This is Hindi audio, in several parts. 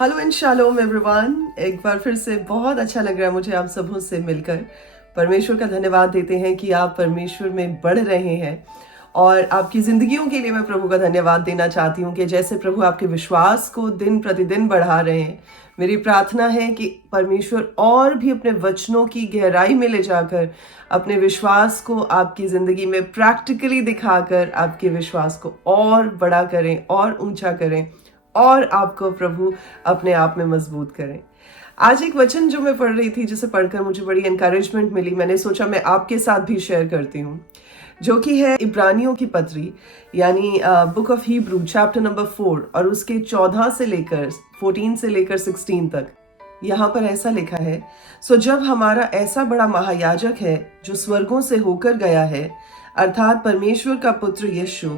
Hello and shalom everyone. एक बार फिर से बहुत अच्छा लग रहा है मुझे आप सबों से मिलकर। परमेश्वर का धन्यवाद देते हैं कि आप परमेश्वर में बढ़ रहे हैं और आपकी जिंदगियों के लिए मैं प्रभु का धन्यवाद देना चाहती हूँ कि जैसे प्रभु आपके विश्वास को दिन प्रतिदिन बढ़ा रहे हैं। मेरी प्रार्थना है कि परमेश्वर और भी अपने वचनों की गहराई में ले जाकर अपने विश्वास को आपकी जिंदगी में प्रैक्टिकली दिखाकर आपके विश्वास को और बड़ा करें और ऊंचा करें और आपको प्रभु अपने आप में मजबूत करें। आज एक वचन जो मैं पढ़ रही थी जिसे पढ़कर मुझे बड़ी एनकरेजमेंट मिली, मैंने सोचा मैं आपके साथ भी शेयर करती हूँ, जो कि है इब्रानियों की पत्री यानी book of Hebrew chapter number 4 और उसके 14 से लेकर 16 तक। यहाँ पर ऐसा लिखा है, सो जब हमारा ऐसा बड़ा महायाजक है जो स्वर्गों से होकर गया है, अर्थात परमेश्वर का पुत्र यीशु,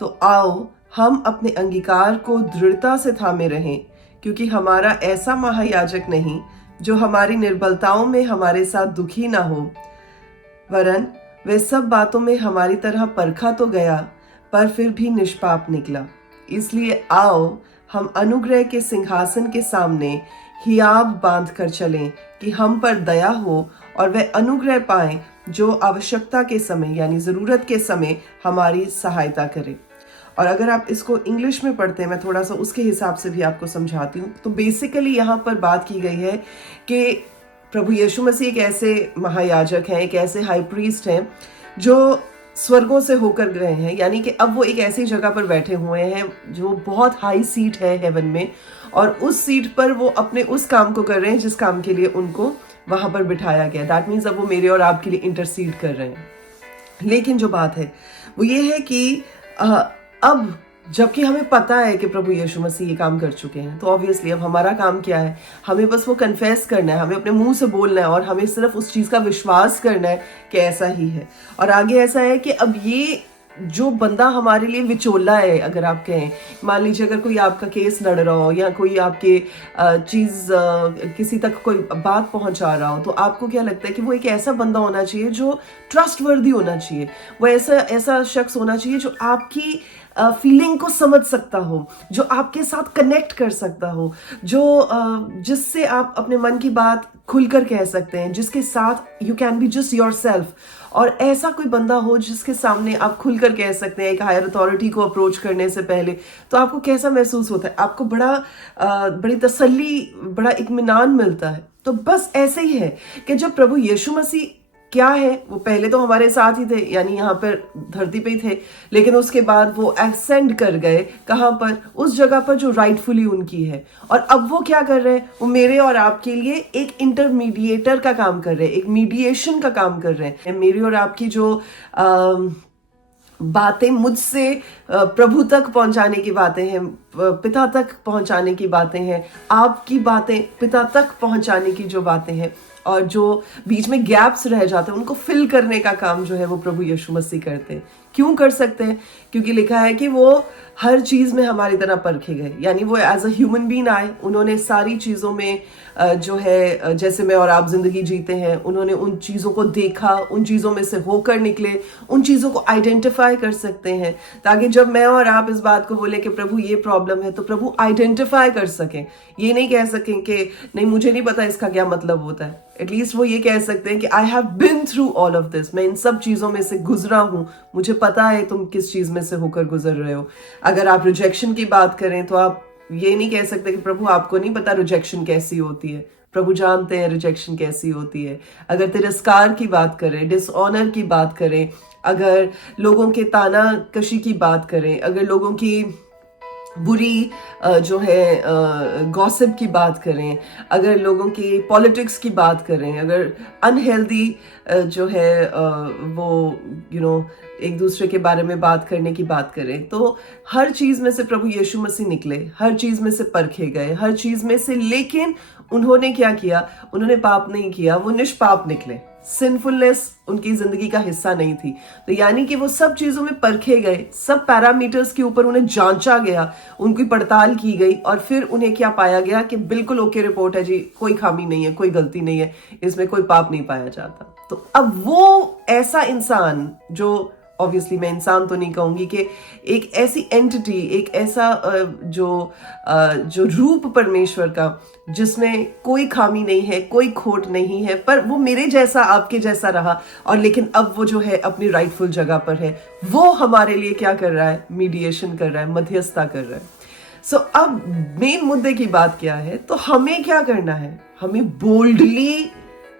तो आओ हम अपने अंगीकार को दृढ़ता से थामे रहें, क्योंकि हमारा ऐसा महायाजक नहीं जो हमारी निर्बलताओं में हमारे साथ दुखी ना हो, वरन वे सब बातों में हमारी तरह परखा तो गया पर फिर भी निष्पाप निकला। इसलिए आओ हम अनुग्रह के सिंहासन के सामने हियाब बांध कर चलें कि हम पर दया हो और वह अनुग्रह पाएं जो आवश्यकता के समय यानी जरूरत के समय हमारी सहायता करे। और अगर आप इसको इंग्लिश में पढ़ते हैं, मैं थोड़ा सा उसके हिसाब से भी आपको समझाती हूँ। तो बेसिकली यहाँ पर बात की गई है कि प्रभु यीशु मसीह एक ऐसे महायाजक हैं, एक ऐसे हाई प्रीस्ट हैं जो स्वर्गों से होकर गए हैं, यानी कि अब वो एक ऐसी जगह पर बैठे हुए हैं जो बहुत हाई सीट है हेवन में, और उस सीट पर वो अपने उस काम को कर रहे हैं जिस काम के लिए उनको वहां पर बिठाया गया। दैट मीन्स अब वो मेरे और आपके लिए इंटरसीड कर रहे हैं। लेकिन जो बात है वो ये है कि अब जबकि हमें पता है कि प्रभु यीशु मसीह ये काम कर चुके हैं, तो ऑब्वियसली अब हमारा काम क्या है, हमें बस वो कन्फेस करना है, हमें अपने मुंह से बोलना है और हमें सिर्फ उस चीज का विश्वास करना है कि ऐसा ही है। और आगे ऐसा है कि अब ये जो बंदा हमारे लिए विचोला है, अगर आप कहें, मान लीजिए अगर कोई आपका केस लड़ रहा हो या कोई आपके चीज किसी तक कोई बात पहुंचा रहा हो, तो आपको क्या लगता है कि वो एक ऐसा बंदा होना चाहिए जो ट्रस्टवर्दी होना चाहिए, वो ऐसा शख्स होना चाहिए जो आपकी फीलिंग को समझ सकता हो, जो आपके साथ कनेक्ट कर सकता हो, जो जिससे आप अपने मन की बात खुलकर कह सकते हैं, जिसके साथ you can be just yourself. और ऐसा कोई बंदा हो जिसके सामने आप खुलकर कह सकते हैं एक हायर अथॉरिटी को अप्रोच करने से पहले, तो आपको कैसा महसूस होता है? आपको बड़ी तसल्ली, बड़ा इत्मीनान मिलता है। तो बस ऐसे ही है कि जब प्रभु यीशु मसीह क्या है, वो पहले तो हमारे साथ ही थे, यानी यहाँ पर धरती पे ही थे, लेकिन उसके बाद वो एसेंड कर गए कहाँ पर? उस जगह पर जो राइटफुली उनकी है। और अब वो क्या कर रहे हैं? वो मेरे और आपके लिए एक इंटरमीडिएटर का काम कर रहे हैं, एक मीडिएशन का काम कर रहे हैं। मेरी और आपकी जो बातें मुझसे प्रभु तक पहुंचाने की बातें हैं, पिता तक पहुंचाने की बातें हैं, आपकी बातें पिता तक पहुंचाने की जो बातें हैं, और जो बीच में गैप्स रह जाते हैं उनको फिल करने का काम जो है वो प्रभु यीशु मसीह करते हैं। क्यों कर सकते हैं? क्योंकि लिखा है कि वो हर चीज में हमारी तरह परखे गए, यानी वो एज अ ह्यूमन बीइंग आए, उन्होंने सारी चीजों में जो है जैसे मैं और आप जिंदगी जीते हैं, उन्होंने उन चीजों को देखा, उन चीजों में से होकर निकले, उन चीजों को आइडेंटिफाई कर सकते हैं, ताकि जब मैं और आप इस बात को बोले कि प्रभु ये प्रॉब्लम है, तो प्रभु आइडेंटिफाई कर सकें। ये नहीं कह सकें कि नहीं मुझे नहीं पता इसका क्या मतलब होता है, एटलीस्ट वो ये कह सकते हैं कि I have been through all of this, मैं इन सब चीजों में से गुजरा हूं, मुझे पता है तुम किस चीज में से होकर गुजर रहे हो। अगर आप रिजेक्शन की बात करें तो आप ये नहीं कह सकते कि प्रभु आपको नहीं पता रिजेक्शन कैसी होती है, प्रभु जानते हैं रिजेक्शन कैसी होती है। अगर तिरस्कार की बात करें, डिसऑनर की बात करें, अगर लोगों के ताना कशी की बात करें, अगर लोगों की बुरी जो है गॉसिप की बात करें, अगर लोगों की पॉलिटिक्स की बात करें, अगर अनहेल्दी जो है वो एक दूसरे के बारे में बात करने की बात करें, तो हर चीज में से प्रभु यीशु मसीह निकले, हर चीज में से परखे गए, हर चीज में से। लेकिन उन्होंने क्या किया? उन्होंने पाप नहीं किया, वो निष्पाप निकले। सिंफुलनेस उनकी जिंदगी का हिस्सा नहीं थी। तो यानी कि वो सब चीजों में परखे गए, सब पैरामीटर्स के ऊपर उन्हें जांचा गया, उनकी पड़ताल की गई, और फिर उन्हें क्या पाया गया कि बिल्कुल ओके रिपोर्ट है जी, कोई खामी नहीं है, कोई गलती नहीं है, इसमें कोई पाप नहीं पाया जाता। तो अब वो ऐसा इंसान जो ऑब्वियसली मैं इंसान तो नहीं कहूंगी, कि एक ऐसी एंटिटी, एक ऐसा जो रूप परमेश्वर का जिसमें कोई खामी नहीं है, कोई खोट नहीं है, पर वो मेरे जैसा, आपके जैसा रहा, और लेकिन अब वो जो है अपनी राइटफुल जगह पर है। वो हमारे लिए क्या कर रहा है? मीडिएशन कर रहा है, मध्यस्थता कर रहा है। अब मेन मुद्दे की बात क्या है? तो हमें क्या करना है? हमें बोल्डली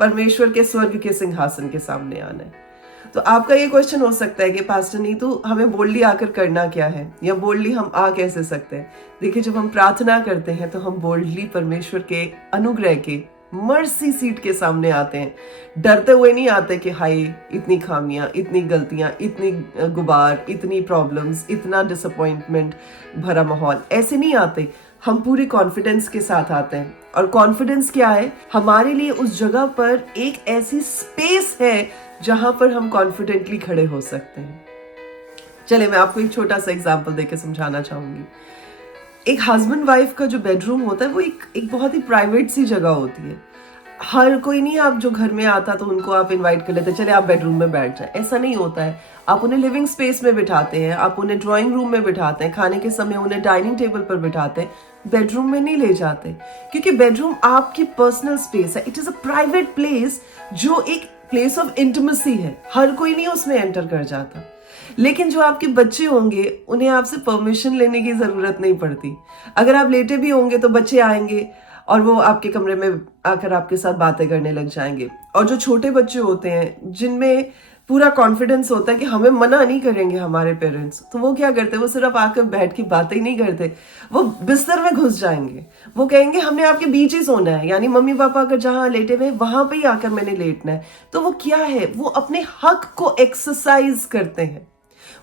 परमेश्वर के स्वर्ग के सिंहासन के सामने आना है। तो आपका ये क्वेश्चन हो सकता है कि पास्टर नीतू, हमें बोल्डली आकर करना क्या है, या बोल्डली हम आ कैसे सकते हैं? देखिए, जब हम प्रार्थना करते हैं तो हम बोल्डली परमेश्वर के अनुग्रह के मर्सी सीट के सामने आते हैं। डरते हुए नहीं आते कि हाय इतनी खामियां, इतनी गलतियां, इतनी गुबार, इतनी प्रॉब्लम्स, इतना डिसअपॉइंटमेंट भरा माहौल, ऐसे नहीं आते। हम पूरी कॉन्फिडेंस के साथ आते हैं। और कॉन्फिडेंस क्या है? हमारे लिए उस जगह पर एक ऐसी स्पेस है जहां पर हम कॉन्फिडेंटली खड़े हो सकते हैं। चले, मैं आपको एक छोटा सा एग्जांपल देके समझाना चाहूंगी। एक हस्बैंड वाइफ का जो बेडरूम होता है वो एक बहुत ही प्राइवेट सी जगह होती है। हर कोई नहीं, आप जो घर में आता तो उनको आप इनवाइट कर लेते, चले आप बेडरूम में बैठ जाए, ऐसा नहीं होता है। आप उन्हें लिविंग स्पेस में बिठाते हैं, आप उन्हें ड्राइंग रूम में बिठाते हैं, खाने के समय उन्हें डाइनिंग टेबल पर बिठाते हैं, बेडरूम में नहीं ले जाते, क्योंकि बेडरूम आपकी पर्सनल स्पेस है। It is a private place, जो एक प्लेस ऑफ इंटिमेसी है। हर कोई नहीं उसमें एंटर कर जाता। लेकिन जो आपके बच्चे होंगे उन्हें आपसे परमिशन लेने की जरूरत नहीं पड़ती। अगर आप लेटे भी होंगे तो बच्चे आएंगे और वो आपके कमरे में आकर आपके साथ बातें करने लग जाएंगे। और जो छोटे बच्चे होते हैं जिनमें पूरा कॉन्फिडेंस होता है कि हमें मना नहीं करेंगे हमारे पेरेंट्स, तो वो क्या करते हैं? वो सिर्फ आकर बैठ के बातें ही नहीं करते, वो बिस्तर में घुस जाएंगे। वो कहेंगे हमने आपके बीच ही सोना है, यानी मम्मी पापा अगर जहां लेटे हुए वहां पे ही आकर मैंने लेटना है। तो वो क्या है? वो अपने हक को एक्सरसाइज करते हैं।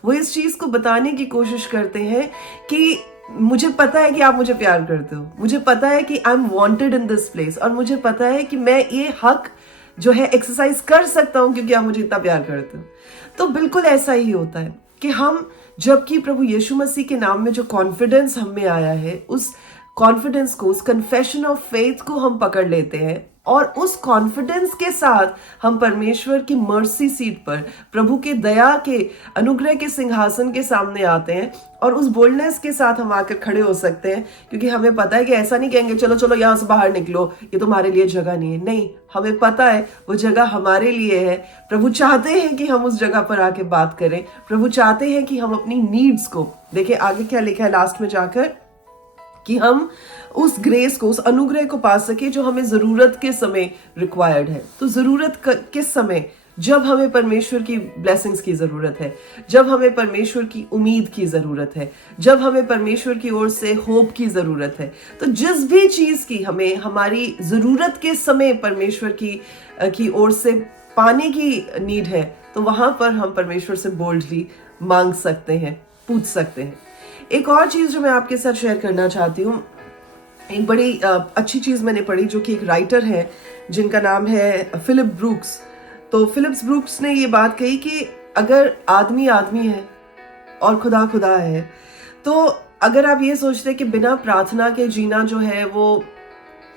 वो इस चीज को बताने की कोशिश करते हैं कि मुझे पता है कि आप मुझे प्यार करते हो, मुझे पता है कि I am wanted in this place, और मुझे पता है कि मैं ये हक जो है एक्सरसाइज कर सकता हूं क्योंकि आप मुझे इतना प्यार करते हो। तो बिल्कुल ऐसा ही होता है कि हम, जबकि प्रभु यीशु मसीह के नाम में जो कॉन्फिडेंस हम में आया है, उस कॉन्फिडेंस को, उस कन्फेशन ऑफ फेथ को हम पकड़ लेते हैं, और उस कॉन्फिडेंस के साथ हम परमेश्वर की मर्सी सीट पर, प्रभु के दया के अनुग्रह के सिंहासन के सामने आते हैं, और उस बोल्डनेस के साथ हम आकर खड़े हो सकते हैं। क्योंकि हमें पता है कि ऐसा नहीं कहेंगे चलो चलो यहां से बाहर निकलो, ये तुम्हारे लिए जगह नहीं है। नहीं, हमें पता है वो जगह हमारे लिए है। प्रभु चाहते हैं कि हम उस जगह पर आके बात करें। प्रभु चाहते हैं कि हम अपनी नीड्स को, देखिए आगे क्या लिखा है लास्ट में जाकर, कि हम उस ग्रेस को, उस अनुग्रह को पा सके जो हमें जरूरत के समय रिक्वायर्ड है। तो जरूरत किस समय? जब हमें परमेश्वर की ब्लेसिंग्स की जरूरत है, जब हमें परमेश्वर की उम्मीद की जरूरत है, जब हमें परमेश्वर की ओर से होप की जरूरत है। तो जिस भी चीज की हमें हमारी जरूरत के समय परमेश्वर की ओर से पाने की नीड है, तो वहां पर हम परमेश्वर से बोल्डली मांग सकते हैं, पूछ सकते हैं। एक और चीज जो मैं आपके साथ शेयर करना चाहती हूँ, एक बड़ी अच्छी चीज मैंने पढ़ी, जो कि एक राइटर है जिनका नाम है फिलिप ब्रूक्स। तो फिलिप ब्रूक्स ने ये बात कही कि अगर आदमी आदमी है और खुदा खुदा है, तो अगर आप ये सोचते हैं कि बिना प्रार्थना के जीना जो है वो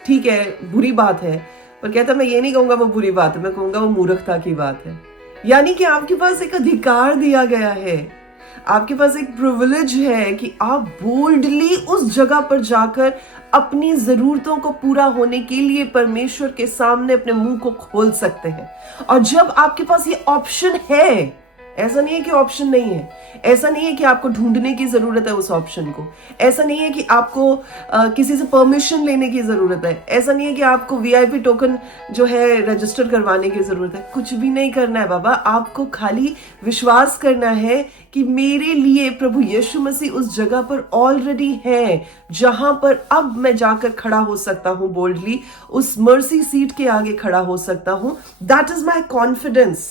ठीक है, बुरी बात है, पर कहता मैं ये नहीं कहूंगा वो बुरी बात है, मैं कहूंगा वो मूर्खता की बात है। यानी कि आपके पास एक अधिकार दिया गया है, आपके पास एक प्रिविलेज है कि आप बोल्डली उस जगह पर जाकर अपनी जरूरतों को पूरा होने के लिए परमेश्वर के सामने अपने मुंह को खोल सकते हैं। और जब आपके पास ये ऑप्शन है, ऐसा नहीं है कि ऑप्शन नहीं है, ऐसा नहीं है कि आपको ढूंढने की जरूरत है उस ऑप्शन को, ऐसा नहीं है कि आपको किसी से परमिशन लेने की जरूरत है, ऐसा नहीं है कि आपको वीआईपी टोकन जो है रजिस्टर करवाने की जरूरत है। कुछ भी नहीं करना है बाबा, आपको खाली विश्वास करना है कि मेरे लिए प्रभु यीशु मसीह उस जगह पर ऑलरेडी है जहां पर अब मैं जाकर खड़ा हो सकता हूं, बोल्डली उस मर्सी सीट के आगे खड़ा हो सकता हूं। That is my confidence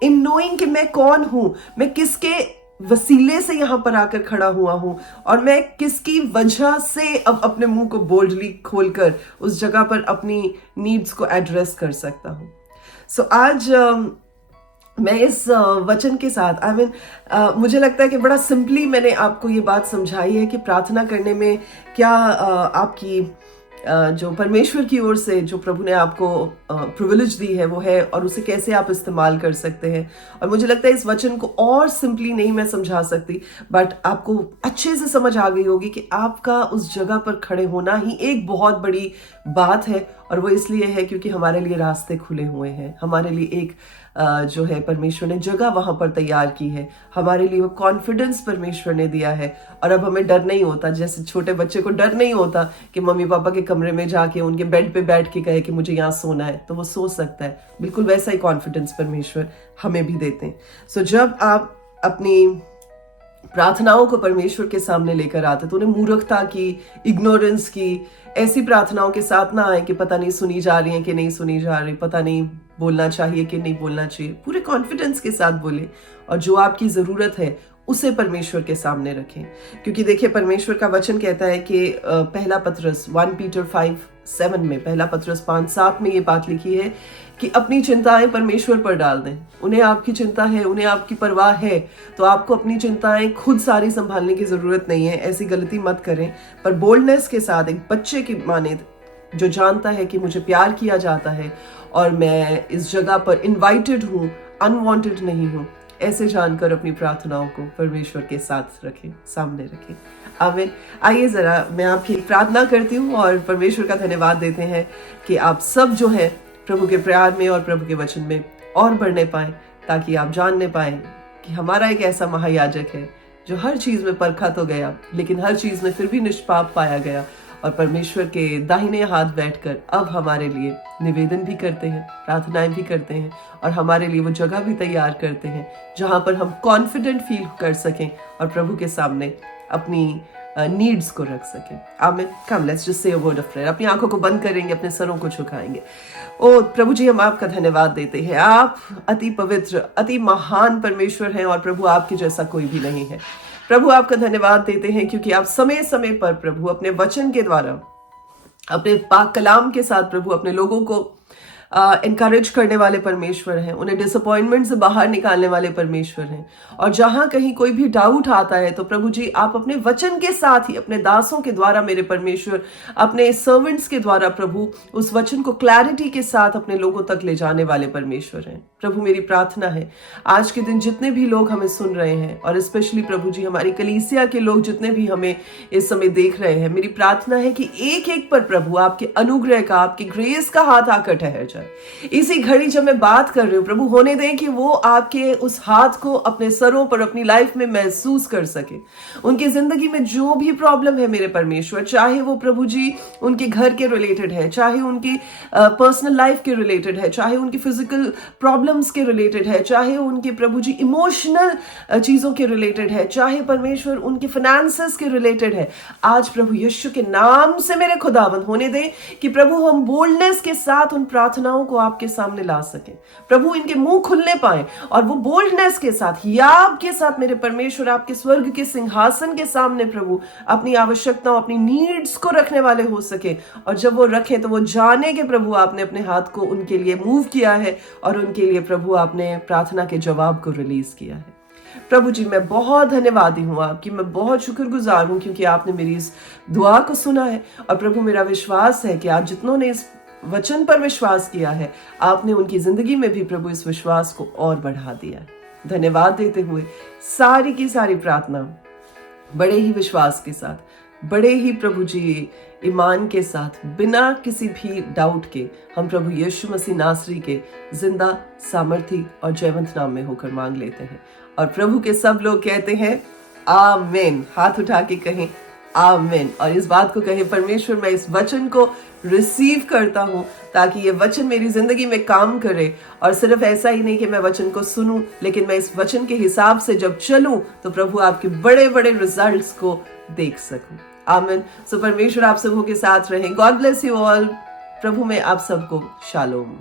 in knowing कि मैं कौन हूं, मैं किसके वसीले से यहां पर आकर खड़ा हुआ हूं, और मैं किसकी वजह से अब अपने मुंह को बोल्डली खोलकर उस जगह पर अपनी नीड्स को एड्रेस कर सकता हूं। सो आज मैं इस वचन के साथ मुझे लगता है कि बड़ा सिंपली मैंने आपको ये बात समझाई है कि प्रार्थना करने में क्या आपकी जो परमेश्वर की ओर से जो प्रभु ने आपको प्रिविलेज दी है वो है, और उसे कैसे आप इस्तेमाल कर सकते हैं। और मुझे लगता है इस वचन को और सिंपली नहीं मैं समझा सकती, बट आपको अच्छे से समझ आ गई होगी कि आपका उस जगह पर खड़े होना ही एक बहुत बड़ी बात है। और वो इसलिए है क्योंकि हमारे लिए रास्ते खुले हुए हैं, हमारे लिए एक जो है परमेश्वर ने जगह वहां पर तैयार की है, हमारे लिए वो कॉन्फिडेंस परमेश्वर ने दिया है। और अब हमें डर नहीं होता, जैसे छोटे बच्चे को डर नहीं होता कि मम्मी पापा के कमरे में जाके उनके बेड पे बैठ के कहे कि मुझे यहाँ सोना है, तो वो सो सकता है। बिल्कुल वैसा ही कॉन्फिडेंस परमेश्वर हमें भी देते हैं। सो जब आप अपनी प्रार्थनाओं को परमेश्वर के सामने लेकर आते तो उन्हें मूर्खता की, इग्नोरेंस की, ऐसी प्रार्थनाओं के साथ ना आए कि पता नहीं सुनी जा रही है कि नहीं सुनी जा रही, पता नहीं बोलना चाहिए कि नहीं बोलना चाहिए। पूरे कॉन्फिडेंस के साथ बोले और जो आपकी जरूरत है उसे परमेश्वर के सामने रखें। क्योंकि देखिए परमेश्वर का वचन कहता है कि पहला पत्रस 1 पीटर 5:7 में, पहला पत्रस 5:7 में ये बात लिखी है कि अपनी चिंताएं परमेश्वर पर डाल दें। उन्हें आपकी चिंता है, उन्हें आपकी परवाह है, तो आपको अपनी चिंताएं खुद सारी संभालने की जरूरत नहीं है। ऐसी गलती मत करें, पर बोल्डनेस के साथ, एक बच्चे की माने जो जानता है कि मुझे प्यार किया जाता है और मैं इस जगह पर इनवाइटेड हूँ, अनवांटेड नहीं हूँ, ऐसे जानकर अपनी प्रार्थनाओं को परमेश्वर के साथ रखें, सामने रखें। आमीन। आइए जरा मैं आपकी प्रार्थना करती हूँ और परमेश्वर का धन्यवाद देते हैं कि आप सब जो है प्रभु के प्यार में और प्रभु के वचन में और बढ़ने पाए, ताकि आप जानने पाए कि हमारा एक ऐसा महायाजक है जो हर चीज में परखा तो गया, लेकिन हर चीज में फिर भी निष्पाप पाया गया, और परमेश्वर के दाहिने हाथ बैठकर अब हमारे लिए निवेदन भी करते हैं, प्रार्थनाएं भी करते हैं, और हमारे लिए वो जगह भी तैयार करते हैं जहां पर हम कॉन्फिडेंट फील कर सकें और प्रभु के सामने अपनी नीड्स को रख सकें। आमीन। Come let's just say a word of prayer. अपनी आंखों को बंद करेंगे, अपने सरों को झुकाएंगे। ओ प्रभु जी, हम आपका धन्यवाद देते हैं। आप अति पवित्र, अति महान परमेश्वर हैं और प्रभु आपके जैसा कोई भी नहीं है। प्रभु आपका धन्यवाद देते हैं क्योंकि आप समय समय पर प्रभु अपने वचन के द्वारा, अपने पाक कलाम के साथ प्रभु अपने लोगों को इनकरेज करने वाले परमेश्वर हैं, उन्हें डिसअपॉइंटमेंट से बाहर निकालने वाले परमेश्वर हैं। और जहां कहीं कोई भी डाउट आता है तो प्रभु जी आप अपने वचन के साथ ही अपने दासों के द्वारा, मेरे परमेश्वर, अपने सर्वेंट्स के द्वारा प्रभु उस वचन को क्लैरिटी के साथ अपने लोगों तक ले जाने वाले परमेश्वर हैं। प्रभु मेरी प्रार्थना है आज के दिन जितने भी लोग हमें सुन रहे हैं, और स्पेशली प्रभु जी हमारी कलीसिया के लोग जितने भी हमें इस समय देख रहे हैं, मेरी प्रार्थना है कि एक एक पर प्रभु आपके अनुग्रह का, आपकी ग्रेस का हाथ आकर ठहर जाए। इसी घड़ी जब मैं बात कर रही हूँ प्रभु, होने दें कि वो आपके उस हाथ को अपने सरों पर, अपनी लाइफ में महसूस कर सके। उनकी जिंदगी में जो भी प्रॉब्लम है मेरे परमेश्वर, चाहे वो प्रभु जी उनके घर के रिलेटेड है, चाहे उनकी पर्सनल लाइफ के रिलेटेड है, चाहे उनकी फिजिकल प्रॉब्लम्स के रिलेटेड है, चाहे उनके प्रभु जी इमोशनल चीजों के रिलेटेड है, चाहे परमेश्वर उनके फाइनेंसेस के रिलेटेड है, आज प्रभु यीशु के नाम से मेरे खुदावंद होने दें कि प्रभु हम बोल्डनेस के साथ उन प्रार्थनाओं को आपके सामने ला सके। प्रभु इनके मुंह खुलने पाए और वो बोल्डनेस के साथ, याब के साथ मेरे परमेश्वर आपके स्वर्ग के सिंहासन के सामने प्रभु अपनी आवश्यकताओं, अपनी नीड्स को रखने वाले हो सके। और जब वो रखें तो वो जाने के प्रभु आपने अपने हाथ को उनके लिए मूव किया है और उनके लिए प्रभु आपने प्रार्थना के जवाब को रिलीज किया है। प्रभु जी मैं बहुत धन्यवादी हूँ आपकी, मैं बहुत शुक्रगुजार हूँ क्योंकि आपने मेरी इस दुआ को सुना है। और प्रभु मेरा विश्वास है कि आज जितनों ने इस वचन पर विश्वास किया है, आपने उनकी जिंदगी में भी प्रभु इस विश्वास को और बढ़ा दिया है। धन्यवाद देते हुए सारी की सारी प्रार्थना बड़े ही विश्वास के साथ, बड़े ही प्रभु जी ईमान के साथ, बिना किसी भी डाउट के हम प्रभु यीशु मसीह नासरी के जिंदा, सामर्थी और जयवंत नाम में होकर मांग लेते हैं। और प्रभु के सब लोग कहते हैं आमीन। हाथ उठा के कहें आमीन, और इस बात को कहें परमेश्वर मैं इस वचन को रिसीव करता हूं ताकि ये वचन मेरी जिंदगी में काम करे। और सिर्फ ऐसा ही नहीं कि मैं वचन को सुनूं, लेकिन मैं इस वचन के हिसाब से जब चलूं तो प्रभु आपके बड़े बड़े रिजल्ट्स को देख सकूं। आमीन। सो परमेश्वर आप सबों के साथ रहें। God bless you all. प्रभु में आप सबको शालोम।